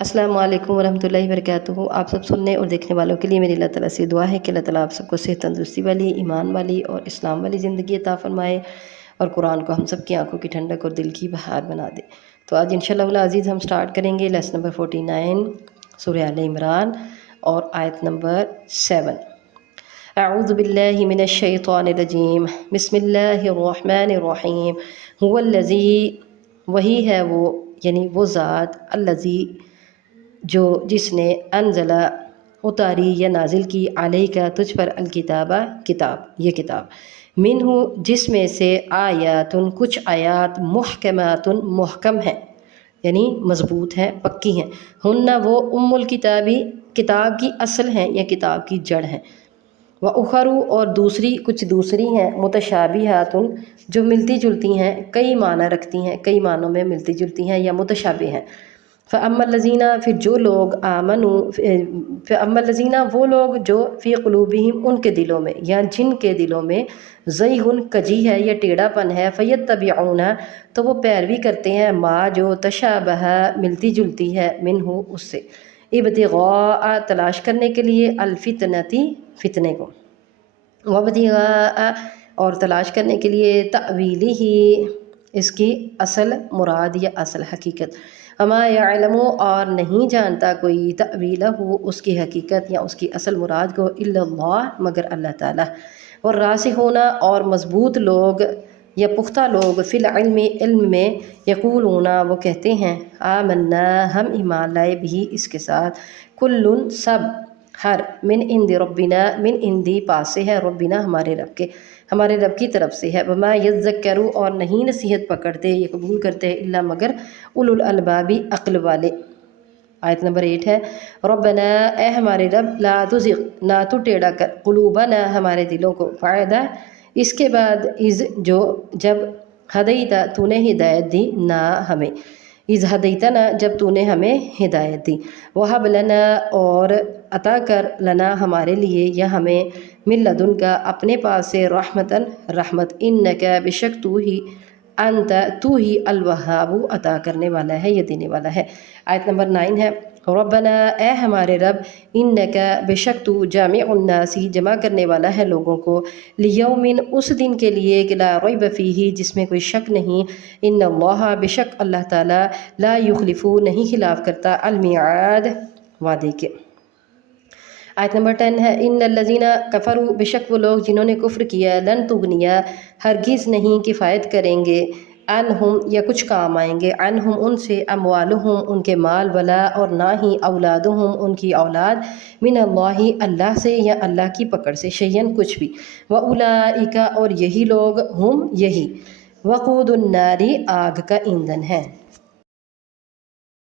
السلام علیکم ورحمۃ اللہ وبرکاتہ۔ آپ سب سننے اور دیکھنے والوں کے لیے میری اللہ تعالیٰ سے دعا ہے کہ اللہ تعالیٰ آپ سب کو صحت تندرستی والی، ایمان والی اور اسلام والی زندگی عطا فرمائے، اور قرآن کو ہم سب کی آنکھوں کی ٹھنڈک اور دل کی بہار بنا دے۔ تو آج انشاءاللہ العزیز ہم سٹارٹ کریں گے لیسن نمبر 49 سورہ آل عمران اور آیت نمبر 7۔ اعوذ باللہ من الشیطان الرجیم، بسم اللہ الرحمن الرحیم۔ هو الذی، وہی ہے وہ، یعنی وہ ذات، الذی جو، جس نے، انزلہ اتاری یا نازل کی، علیکہ تجھ پر، الکتابہ کتاب، یہ کتاب، منہ جس میں سے، آیاتن کچھ آیات، محکماتن محکم ہیں، یعنی مضبوط ہیں، پکی ہیں، ہن وہ، ام الکتابی کتاب کی اصل ہیں یا کتاب کی جڑ ہیں، وَأُخَرُ اور دوسری کچھ دوسری ہیں، متشابہاتن جو ملتی جلتی ہیں، کئی معنی رکھتی ہیں، کئی معنوں میں ملتی جلتی ہیں یا متشابہ ہیں۔ فَأَمَّا الَّذِينَ پھر جو لوگ، فَأَمَّا الَّذِينَ وہ لوگ جو، فِي قُلُوبِهِمْ ان کے دلوں میں یا جن کے دلوں میں، زَیغٌ کجی ہے یا ٹیڑھا پن ہے، فَيَتَّبِعُونَ تو وہ پیروی کرتے ہیں، ما جو، تشابہ ملتی جلتی ہے، منہ اس سے، ابتغاء تلاش کرنے کے لیے، الفتنتی فتنے کو، وابتغاء اور تلاش کرنے کے لیے، تأویلہ اس کی اصل مراد یا اصل حقیقت، وما یعلم اور نہیں جانتا کوئی، تأویلہ اس کی حقیقت یا اس کی اصل مراد کو، الا اللہ مگر اللہ تعالیٰ، والراسخون اور مضبوط لوگ یا پختہ لوگ، فی العلم علم میں، یقولون وہ کہتے ہیں، آمنا ہم ایمان لائے، بھی اس کے ساتھ، کل سب، ہر، من عند ربنا من عندی پاس سے ہے، ربنا ہمارے رب کے، ہمارے رب کی طرف سے ہے، وما یذکر اور نہیں نصیحت پکڑتے یا قبول کرتے، الا مگر، اولو الالباب عقل والے۔ آیت نمبر 8 ہے، ربنا اے ہمارے رب، لا تزغ نہ تو ٹیڑھا کر، قلوبنا ہمارے دلوں کو، بعد اس کے بعد، اذ جو، جب، ہدیتا تو نے ہدایت دی، نہ ہمیں، اذ ہدیتنا جب تو نے ہمیں ہدایت دی، وہب لنا اور عطا کر، لنا ہمارے لیے یا ہمیں، من لدن کا اپنے پاس سے، رحمتاً رحمت، انکا بشک تو ہی، انت تو ہی، الوہاب عطا کرنے والا ہے یا دینے والا ہے۔ آیت نمبر 9 ہے، ربنا اے ہمارے رب، انکا بشک تو، جامع الناس جمع کرنے والا ہے لوگوں کو، لیوم اس دن کے لیے، کہ لا ریب فیہ جس میں کوئی شک نہیں، ان اللہ بشک اللہ تعالیٰ، لا یخلف نہیں خلاف کرتا، المیعاد وعدے کے۔ آیت نمبر 10 ہے، ان الذین کفروا بشک وہ لوگ جنہوں نے کفر کیا، لن تغنیا ہرگز نہیں کفایت کریں گے، عنہم یا کچھ کام آئیں گے، عنہم ان سے، اموالہم ان کے مال، ولا اور نہ ہی، اولادہم ان کی اولاد، من اللہ اللہ سے یا اللہ کی پکڑ سے، شیئن کچھ بھی، واولئک اور یہی لوگ، ہم یہی، وقود النار آگ کا ایندھن ہے۔